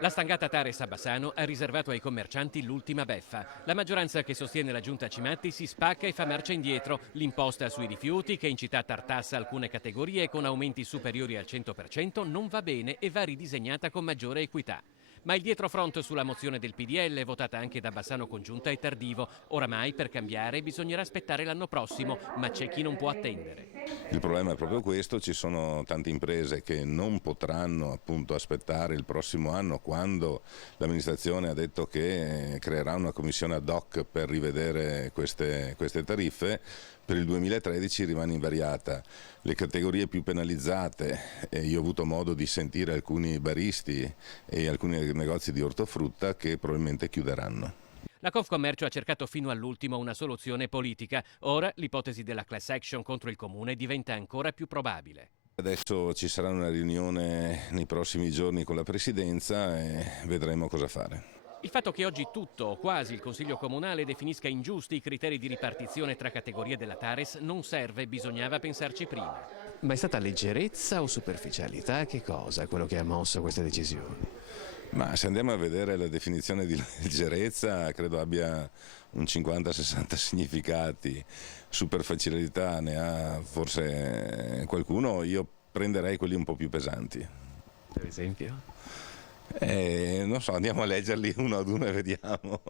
La stangata Tares a Bassano ha riservato ai commercianti l'ultima beffa. La maggioranza che sostiene la giunta Cimatti si spacca e fa marcia indietro. L'imposta sui rifiuti, che in città tartassa alcune categorie con aumenti superiori al 100%, non va bene e va ridisegnata con maggiore equità. Ma il dietrofront sulla mozione del PDL, votata anche da Bassano Congiunta, è tardivo. Oramai per cambiare bisognerà aspettare l'anno prossimo, ma c'è chi non può attendere. Il problema è proprio questo, ci sono tante imprese che non potranno appunto aspettare il prossimo anno, quando l'amministrazione ha detto che creerà una commissione ad hoc per rivedere queste tariffe. Per il 2013 rimane invariata. Le categorie più penalizzate, io ho avuto modo di sentire alcuni baristi e alcuni negozi di ortofrutta che probabilmente chiuderanno. La Confcommercio ha cercato fino all'ultimo una soluzione politica. Ora l'ipotesi della class action contro il comune diventa ancora più probabile. Adesso ci sarà una riunione nei prossimi giorni con la Presidenza e vedremo cosa fare. Il fatto che oggi tutto o quasi il Consiglio Comunale definisca ingiusti i criteri di ripartizione tra categorie della Tares non serve, bisognava pensarci prima. Ma è stata leggerezza o superficialità? Che cosa è quello che ha mosso queste decisioni? Ma se andiamo a vedere la definizione di leggerezza, credo abbia un 50-60 significati. Superficialità ne ha forse qualcuno, io prenderei quelli un po' più pesanti. Per esempio? Non so, andiamo a leggerli uno ad uno e vediamo.